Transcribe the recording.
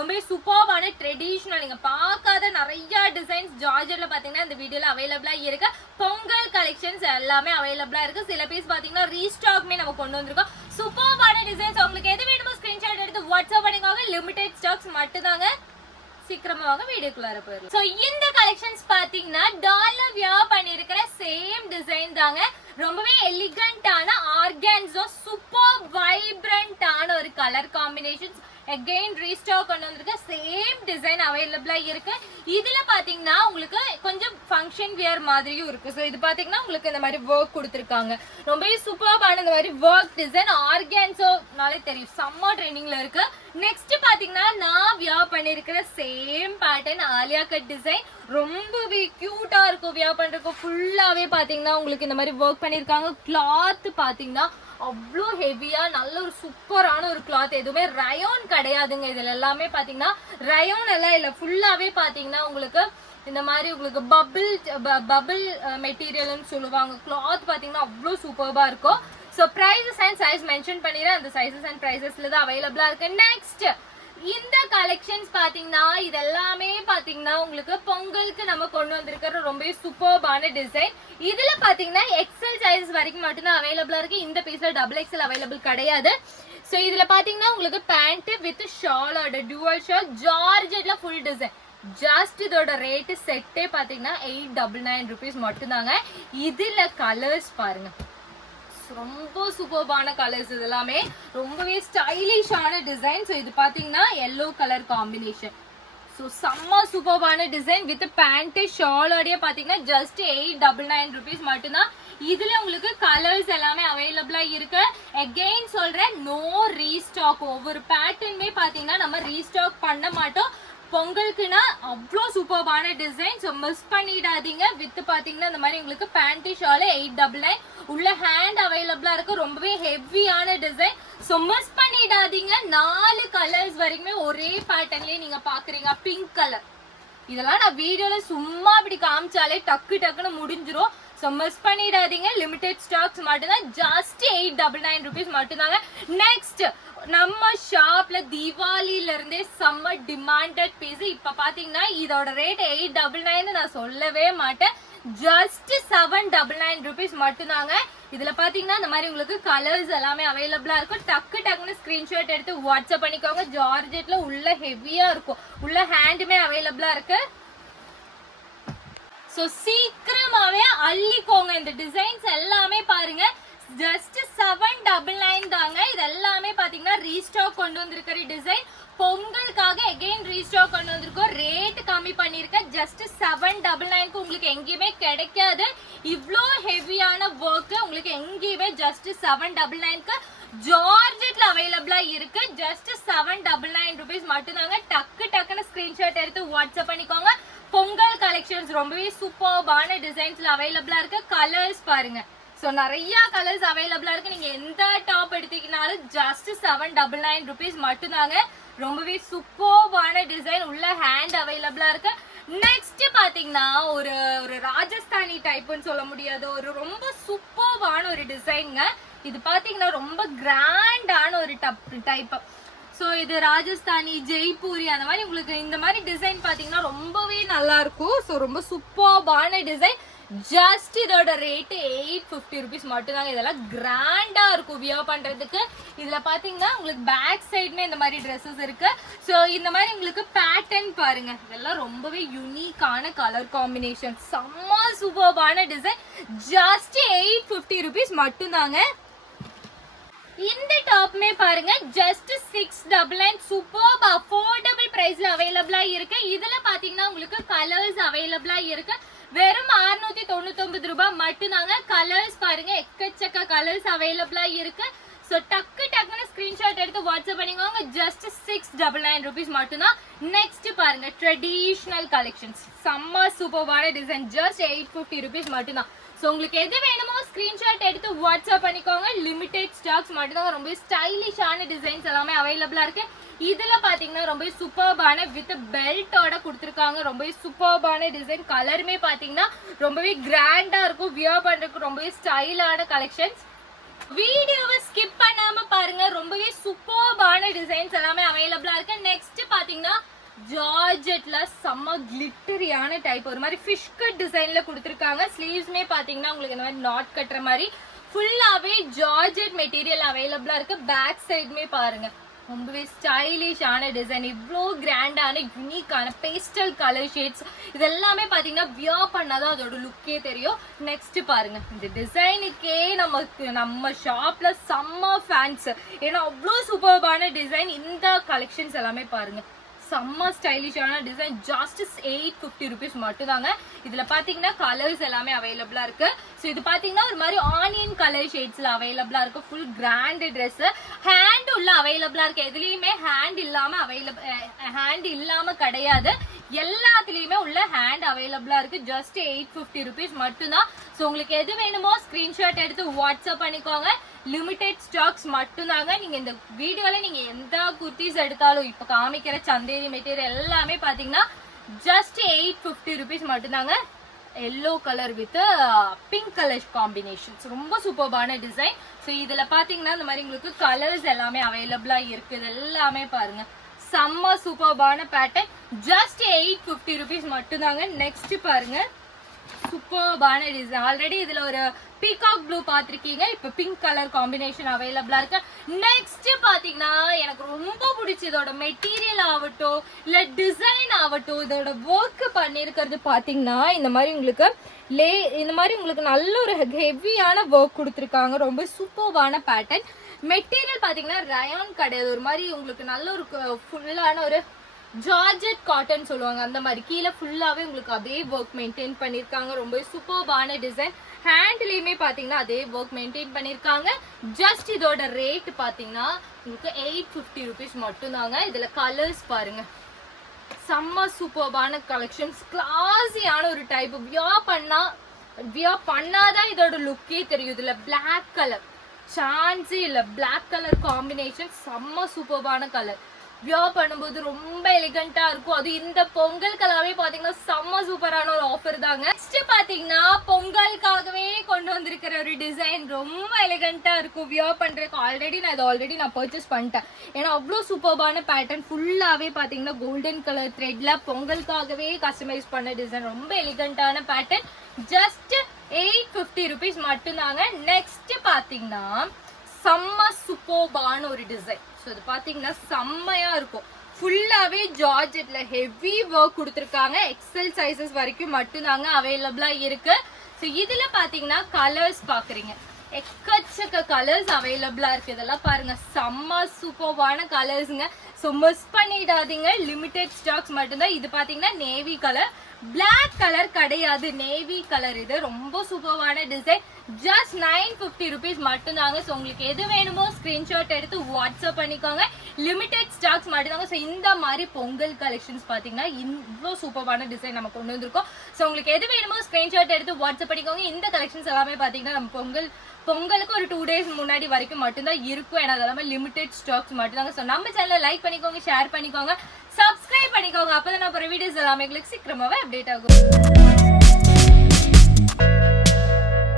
ரொம்ப சூப்பர்வான ட்ரெடிஷ்னல் நீங்க பார்க்காத நிறைய டிசைன்ஸ் ஜார்ஜர்ல பாத்தீங்கன்னா இந்த வீடியோல அவைலபிளா இருக்கு. பொங்கல் கலெக்ஷன்ஸ் எல்லாமே அவைலபிளா இருக்கு. சில பீஸ் பாத்தீங்கன்னா ரீஸ்டாக்மே நம்ம கொண்டு வந்திருக்கோம். சூப்பர்பான டிசைன்ஸ் உங்களுக்கு எது வேணுமோ ஸ்கிரீன்ஷாட் எடுத்து வாட்ஸ்அப் பண்ணிக்கோங்க. லிமிடெட் ஸ்டாக்ஸ் மட்டும்தாங்க. சீக்கிரமாக வீடியோக்குள்ளார போயிடலாம். ஸோ இந்த கலெக்ஷன்ஸ் பார்த்தீங்கன்னா டாலர் வியா பண்ணியிருக்கிற சேம் டிசைன் தாங்க. ரொம்பவே எலிகண்டான ஆர்கான்ஸோ சூப்பர் வைப்ரண்டான ஒரு கலர் காம்பினேஷன்ஸ் அகெயின் ரீஸ்டாக் கொண்டு வந்திருக்க. சேம் டிசைன் அவைலபிளாக இருக்கு. இதில் பார்த்தீங்கன்னா உங்களுக்கு கொஞ்சம் ஃபங்க்ஷன் வியர் மாதிரியும் இருக்கு. ஸோ இது பார்த்தீங்கன்னா உங்களுக்கு இந்த மாதிரி ஒர்க் கொடுத்துருக்காங்க. ரொம்பவே சூப்பர்பான இந்த மாதிரி ஒர்க் டிசைன் ஆர்கான்ஸோனாலே தெரியும். செம்ம ட்ரெண்டிங்ல இருக்கு. நெக்ஸ்ட் பாத்தீங்கன்னா நான் wear பண்ணிருக்கிற same pattern Alia cut design ரொம்பவே கியூட்டா இருக்கும் வியர் பண்றதுக்கு. ஃபுல்லாவே பாத்தீங்கன்னா உங்களுக்கு இந்த மாதிரி ஒர்க் பண்ணிருக்காங்க. கிளாத் பாத்தீங்கன்னா அவ்வளோ ஹெவியா நல்ல ஒரு சூப்பரான ஒரு கிளாத் எதுவுமே ரயோன் கிடையாதுங்க. இதுல எல்லாமே பாத்தீங்கன்னா ரயோன் எல்லாம் இல்லை. ஃபுல்லாவே பாத்தீங்கன்னா உங்களுக்கு இந்த மாதிரி உங்களுக்கு பபிள் பபிள் மெட்டீரியல்னு சொல்லுவாங்க. கிளாத் பார்த்தீங்கன்னா அவ்வளோ சூப்பர்பாக இருக்கும். So prices and size mention பண்ணிடுறேன் அந்த சைஸஸ் அண்ட் ப்ரைஸஸ்ல தான் அவைலபிளாக இருக்கு. நெக்ஸ்ட் இந்த கலெக்ஷன்ஸ் பார்த்தீங்கன்னா இது எல்லாமே உங்களுக்கு பொங்கலுக்கு நம்ம கொண்டு வந்திருக்கிற ரொம்ப சூப்பர்பான டிசைன் இதில் பார்த்தீங்கன்னா எக்ஸல் சைஸ் வரைக்கும் மட்டும்தான் அவைலபிளாக இருக்குது இந்த பீஸில் டபுள் எக்ஸல் அவைலபிள் கிடையாது. ஸோ இதில் பார்த்தீங்கன்னா உங்களுக்கு பேண்ட்டு வித் ஷாலோட டியூவல் ஷால் ஜார்ஜெட்ல ஃபுல் டிசைன் ஜஸ்ட் இதோட ரேட்டு செட்டே பார்த்தீங்கன்னா எயிட் டபுள் நைன் ருபீஸ் மட்டும்தாங்க. இதில் கலர்ஸ் பாருங்கள் ரொம்ப சூப்பர்பான கலர்ஸ் இது எல்லாமே ரொம்பவே ஸ்டைலிஷான டிசைன் ஸோ இது பார்த்தீங்கன்னா எல்லோ கலர் காம்பினேஷன் ஸோ செம்ம சூப்பர்பான டிசைன் வித் பேண்ட்டு ஷாலோடையே பார்த்தீங்கன்னா just eight double nine rupees மட்டும்தான். இதுல உங்களுக்கு கலர்ஸ் எல்லாமே அவைலபிளா இருக்கு. அகெயின் சொல்றேன் நோ ரீஸ்டாக் ஒவ்வொரு பேட்டர்னுமே பாத்தீங்கன்னா நம்ம ரீஸ்டாக் பண்ண மாட்டோம். பொங்கலுக்குன்னா அவ்வளோ சூப்பர்பான டிசைன் ஸோ மிஸ் பண்ணிடாதீங்க. வித் பார்த்தீங்கன்னா இந்த மாதிரி உங்களுக்கு pant shawl eight double nine உள்ள ஹேண்ட் அவைலபிளாக இருக்கு. ரொம்பவே ஹெவியான டிசைன் ஸோ மிஸ் பண்ணிடாதீங்க. நாலு கலர்ஸ் வரைக்குமே ஒரே பேட்டர்ன்லேயே நீங்கள் பார்க்குறீங்க பிங்க் கலர் இதெல்லாம் நான் வீடியோவில் சும்மா இப்படி காமிச்சாலே டக்கு டக்குன்னு முடிஞ்சிரும். ஸோ மிஸ் பண்ணிடாதீங்க. லிமிடெட் ஸ்டாக்ஸ் மட்டும்தான். Just eight double nine rupees மட்டும்தாங்க. நெக்ஸ்ட் நம்ம ஷாப்ல தீபாவளில இருந்தே செம்ம டிமாண்டட் பீஸ் இப்ப பாத்தீங்கன்னா இதோட ரேட் எயிட் டபுள் நைன் நான் சொல்லவே மாட்டேன். Just seven double nine rupees மட்டும்தாங்க. இதுல பாத்தீங்கன்னா இந்த மாதிரி உங்களுக்கு கலர்ஸ் எல்லாமே அவைலபிளா இருக்கும். டக்கு டக்குன்னு ஸ்கிரீன்ஷாட் எடுத்து வாட்ஸ்அப் பண்ணிக்கோங்க. ஜார்ஜெட்ல உள்ள ஹெவியா இருக்கும். உள்ள ஹேண்டுமே அவைலபிளா இருக்கு. ஸோ சீக்கிரமாவே அள்ளிக்கோங்க. இந்த டிசைன்ஸ் எல்லாமே பாருங்க. ஜஸ்ட் செவன் டபுள் நைன் தாங்க. இது எல்லாமே பாத்தீங்கன்னா ரீஸ்டாக் கொண்டு வந்திருக்கிற டிசைன் பொங்கலுக்காக எகைன் ரீஸ்டாக் கொண்டு வந்திருக்கோம். ரேட் கம்மி பண்ணியிருக்கேன். ஜஸ்ட் செவன் டபுள் நைனுக்கு உங்களுக்கு எங்கேயுமே கிடைக்காது. இவ்வளோ ஹெவியான ஒர்க்கு உங்களுக்கு எங்கேயுமே ஜஸ்ட் செவன் டபுள் நைனுக்கு ஜார்ஜெட்ல அவைலபிளா இருக்கு. Just seven double nine rupees மட்டும்தாங்க. டக்கு டக்குன்னு ஸ்கிரீன்ஷாட் எடுத்து வாட்ஸ்அப் பண்ணிக்கோங்க. பொங்கல் கலெக்ஷன்ஸ் ரொம்பவே சூப்பர்பான டிசைன்ஸ்ல அவைலபிளா இருக்கு. கலர்ஸ் பாருங்க. ஸோ நிறைய கலர்ஸ் அவைலபிளா இருக்கு. நீங்க எந்த top எடுத்தீங்கனாலும் just seven double nine rupees மட்டும்தாங்க. ரொம்பவே சூப்பர்பான டிசைன் உள்ள ஹேண்ட் அவைலபிளா இருக்கு. நெக்ஸ்ட் பாத்தீங்கன்னா ஒரு ஒரு ராஜஸ்தானி டைப்னு சொல்ல முடியாது. ஒரு ரொம்ப சூப்பர்பான ஒரு டிசைனுங்க இது பாத்தீங்கன்னா ரொம்ப கிராண்டான ஒரு டப் டைப் ஸோ இது ராஜஸ்தானி ஜெய்ப்பூரி அந்த மாதிரி உங்களுக்கு இந்த மாதிரி டிசைன் பார்த்தீங்கன்னா ரொம்பவே நல்லா இருக்கும். ஸோ ரொம்ப சூப்பர்பான டிசைன் ஜஸ்ட் இதோட ரேட்டு எயிட் ஃபிஃப்டி ருபீஸ் மட்டும்தாங்க. இதெல்லாம் கிராண்டாக இருக்கும் வியர் பண்ணுறதுக்கு இதில் பார்த்தீங்கன்னா உங்களுக்கு பேக் சைடுமே இந்த மாதிரி ட்ரெஸ்ஸஸ் இருக்கு. ஸோ இந்த மாதிரி உங்களுக்கு பேட்டர்ன் பாருங்க. இதெல்லாம் ரொம்பவே யூனிக்கான கலர் காம்பினேஷன் செம்ம சூப்பர்பான design just eight fifty rupees மட்டும்தாங்க. இந்த டாப்மே பாருங்க just six double nine super affordable பிரைஸ்ல அவைலபிளா இருக்கு. இதுல பாத்தீங்கன்னா உங்களுக்கு கலர்ஸ் அவைலபிளா இருக்கு. வெறும் 699 தொண்ணூத்தி ரூபாய் மட்டும்தாங்க. கலர்ஸ் பாருங்க எக்கச்சக்க கலர்ஸ் அவைலபிளா இருக்கு. ஸோ டக்கு டக்குன்னு ஸ்கிரீன்ஷாட் எடுத்து வாட்ஸ்அப் பண்ணிக்கோங்க. Just six double nine rupees மட்டும்தான். நெக்ஸ்ட் பாருங்க ட்ரெடிஷ்னல் கலெக்ஷன்ஸ் செம்ம சூப்பர்வான design just eight fifty rupees மட்டும்தான். ஸோ உங்களுக்கு எது வேணுமோ ஸ்க்ரீன்ஷாட் எடுத்து வாட்ஸ்அப் பண்ணிக்கோங்க. லிமிடெட் ஸ்டாக்ஸ் மட்டும்தான் ரொம்ப ஸ்டைலிஷான டிசைன்ஸ் எல்லாமே அவைலபிளாக இருக்கு. இதில் பார்த்தீங்கன்னா ரொம்ப சூப்பர்பான வித் பெல்ட்டோட கொடுத்துருக்காங்க. ரொம்ப சூப்பர்பான டிசைன் கலருமே பார்த்தீங்கன்னா ரொம்பவே கிராண்டாக இருக்கும். வியர் பண்ணுறதுக்கு ரொம்பவே ஸ்டைலான கலெக்ஷன்ஸ் வீடியோவை ஸ்கிப் பண்ணாமல் பாருங்க. ரொம்பவே சூப்பர்பான டிசைன்ஸ் எல்லாமே அவைலபிளாக இருக்கு. நெக்ஸ்ட் பார்த்தீங்கன்னா ஜார்ஜெட்ல செம்ம கிளிட்டரியான டைப் ஒரு மாதிரி ஃபிஷ் கட் டிசைன்ல கொடுத்துருக்காங்க. ஸ்லீவ்ஸ்மே பாத்தீங்கன்னா உங்களுக்கு இந்த மாதிரி நாட் கட்டுற மாதிரி. ஃபுல்லாவே ஜார்ஜெட் மெட்டீரியல் அவைலபிளா இருக்கு. பேக் சைடுமே பாருங்க. ரொம்பவே ஸ்டைலிஷான டிசைன் இவ்வளோ கிராண்டான யூனிக்கான பேஸ்டல் கலர் ஷேட்ஸ் இதெல்லாமே பார்த்தீங்கன்னா வியர் பண்ணாதான் அதோட லுக்கே தெரியும். நெக்ஸ்ட் பாருங்க. இந்த டிசைனுக்கே நமக்கு நம்ம ஷாப்ல செம்ம ஃபேன்ஸ் ஏன்னா அவ்வளோ சூப்பர்பான டிசைன் இந்த கலெக்ஷன்ஸ் எல்லாமே பாருங்க. செம்ம ஸ்டைலிஷான design just eight fifty rupees மட்டும்தாங்க. இதில் பார்த்தீங்கன்னா கலர்ஸ் எல்லாமே அவைலபிளாக இருக்கு. ஸோ இது பார்த்தீங்கன்னா ஒரு மாதிரி ஆனியன் கலர் ஷேட்ஸில் அவைலபிளாக இருக்கு. ஃபுல் கிராண்டு ட்ரெஸ்ஸு ஹேண்ட் உள்ள அவைலபிளாக இருக்கு. எதுலேயுமே ஹேண்ட் இல்லாமல் அவைலபிள் ஹேண்ட் இல்லாமல் கிடையாது. எல்லாத்துலேயுமே உள்ள ஹேண்ட் அவைலபிளாக இருக்கு. ஜஸ்ட் எயிட் ஃபிஃப்டி ருபீஸ் மட்டும்தான். ஸோ உங்களுக்கு எது வேணுமோ ஸ்க்ரீன்ஷாட் எடுத்து வாட்ஸ்அப் பண்ணிக்கோங்க. லிமிடெட் ஸ்டாக்ஸ் மட்டும்தாங்க. நீங்கள் இந்த வீடியோவில் நீங்கள் எந்த குர்த்திஸ் எடுத்தாலும் இப்போ காமிக்கிற சந்தேரி மெட்டீரியல் எல்லாமே பார்த்தீங்கன்னா ஜஸ்ட் எயிட் ஃபிஃப்டி ருபீஸ் மட்டும்தாங்க. Yellow colour with pink colour combinations ரொம்ப சூப்பர்பான டிசைன் ஸோ இதில் பார்த்தீங்கன்னா இந்த மாதிரி உங்களுக்கு கலர்ஸ் எல்லாமே அவைலபிளாக இருக்குது எல்லாமே பாருங்கள் செம்ம சூப்பர்பான pattern just eight fifty rupees மட்டும்தாங்க. நெக்ஸ்ட் பாருங்கள் சூப்பர்பான டிசைன் ஆல்ரெடி இதுல ஒரு பீகாக் ப்ளூ பார்த்துருக்கீங்க. இப்போ பிங்க் கலர் காம்பினேஷன் அவைலபிளா இருக்கு. நெக்ஸ்ட் பாத்தீங்கன்னா எனக்கு ரொம்ப பிடிச்ச இதோட மெட்டீரியல் ஆகட்டும் இல்ல டிசைன் ஆகட்டும் இதோட ஒர்க் பண்ணியிருக்கிறது பாத்தீங்கன்னா இந்த மாதிரி உங்களுக்கு லே இந்த மாதிரி உங்களுக்கு நல்ல ஒரு ஹெவியான ஒர்க் கொடுத்துருக்காங்க. ரொம்ப சூப்பர்வான பேட்டர்ன் மெட்டீரியல் பாத்தீங்கன்னா ரயான் கிடையாது ஒரு மாதிரி உங்களுக்கு நல்ல ஒரு ஃபுல்லான ஒரு ஜார்ஜெட் காட்டன் சொல்லுவாங்க. அந்த மாதிரி. கீழே ஃபுல்லாகவே உங்களுக்கு அதே ஒர்க் மெயின்டைன் பண்ணியிருக்காங்க ரொம்ப சூப்பர்பான டிசைன் ஹேண்ட்லேயுமே பார்த்தீங்கன்னா அதே ஒர்க் மெயின்டைன் பண்ணியிருக்காங்க ஜஸ்ட் இதோட ரேட் பார்த்தீங்கன்னா உங்களுக்கு எயிட் ஃபிஃப்டி ருபீஸ் மட்டும்தாங்க. இதில் கலர்ஸ் பாருங்க. செம்ம சூப்பர்பான கலெக்ஷன்ஸ் கிளாஸியான ஒரு டைப் வியா பண்ணால் வியா பண்ணாதான் இதோட லுக்கே தெரியும். இதில் பிளாக் கலர் சான்ஸே இல்லை. பிளாக் கலர் காம்பினேஷன் செம்ம சூப்பர்பான கலர் வியா பண்ணும்போது ரொம்ப எலிகண்டா இருக்கும். அது இந்த பொங்கலுக்கெல்லாமே பாத்தீங்கன்னா செம்ம சூப்பரான ஒரு ஆஃபர் தாங்க. நெக்ஸ்ட் பாத்தீங்கன்னா பொங்கலுக்காகவே கொண்டு வந்திருக்கிற ஒரு டிசைன் ரொம்ப எலிகண்டா இருக்கும். வியா பண்றதுக்கு ஆல்ரெடி நான் இதை ஆல்ரெடி நான் பர்ச்சேஸ் பண்ணிட்டேன். ஏன்னா அவ்வளோ சூப்பர்பான பேட்டர்ன் ஃபுல்லாவே பாத்தீங்கன்னா கோல்டன் கலர் த்ரெட்ல பொங்கலுக்காகவே கஸ்டமைஸ் பண்ண டிசைன் ரொம்ப எலிகண்டான pattern just eight fifty rupees மட்டும்தாங்க. நெக்ஸ்ட் பாத்தீங்கன்னா செம்ம சூப்பர்பான ஒரு டிசைன் ஸோ இது பார்த்தீங்கன்னா செம்மையா இருக்கும். ஃபுல்லாகவே ஜார்ஜெட்ல ஹெவி ஒர்க் கொடுத்துருக்காங்க. எக்ஸல் சைஸஸ் வரைக்கும் மட்டும்தாங்க அவைலபிளாக இருக்கு. ஸோ இதில் பார்த்தீங்கன்னா கலர்ஸ் பார்க்குறீங்க எக்கச்சக்க கலர்ஸ் அவைலபிளாக இருக்கு. இதெல்லாம் பாருங்கள் செம்ம சூப்பர்வான கலர்ஸுங்க ஸோ மிஸ் பண்ணிடாதீங்க. லிமிடெட் ஸ்டாக்ஸ் மட்டும்தான். இது பார்த்தீங்கன்னா நேவி கலர் பிளாக் கலர் கிடையாது. நேவி கலர் இது. ரொம்ப சூப்பர்வான design just nine fifty rupees மட்டும்தாங்க. ஸோ உங்களுக்கு எது வேணுமோ ஸ்க்ரீன்ஷாட் எடுத்து வாட்ஸ்அப் பண்ணிக்கோங்க. லிமிடெட் ஸ்டாக்ஸ் மட்டும்தாங்க. ஸோ இந்த மாதிரி பொங்கல் கலெக்ஷன்ஸ் பார்த்தீங்கன்னா இவ்வளோ சூப்பரான டிசைன் நம்ம கொண்டு வந்திருக்கோம். ஸோ உங்களுக்கு எது வேணுமோ ஸ்க்ரீன்ஷாட் எடுத்து வாட்ஸ்அப் பண்ணிக்கோங்க. இந்த கலெக்ஷன்ஸ் எல்லாமே பார்த்தீங்கன்னா நம்ம பொங்கல் பொங்கலுக்கு ஒரு டூ டேஸ் முன்னாடி வரைக்கும் மட்டும்தான் இருக்கும். ஏன்னா அதெல்லாமே லிமிடெட் ஸ்டாக்ஸ் மட்டும்தாங்க. ஸோ நம்ம சேனலை லைக் பண்ணிக்கோங்க ஷேர் பண்ணிக்கோங்க. பண்ணிக்கோங்க. அப்போ தான் நான் வீடியோஸ் எல்லாமே உங்களுக்கு சீக்கிரமாவே அப்டேட் ஆகும்.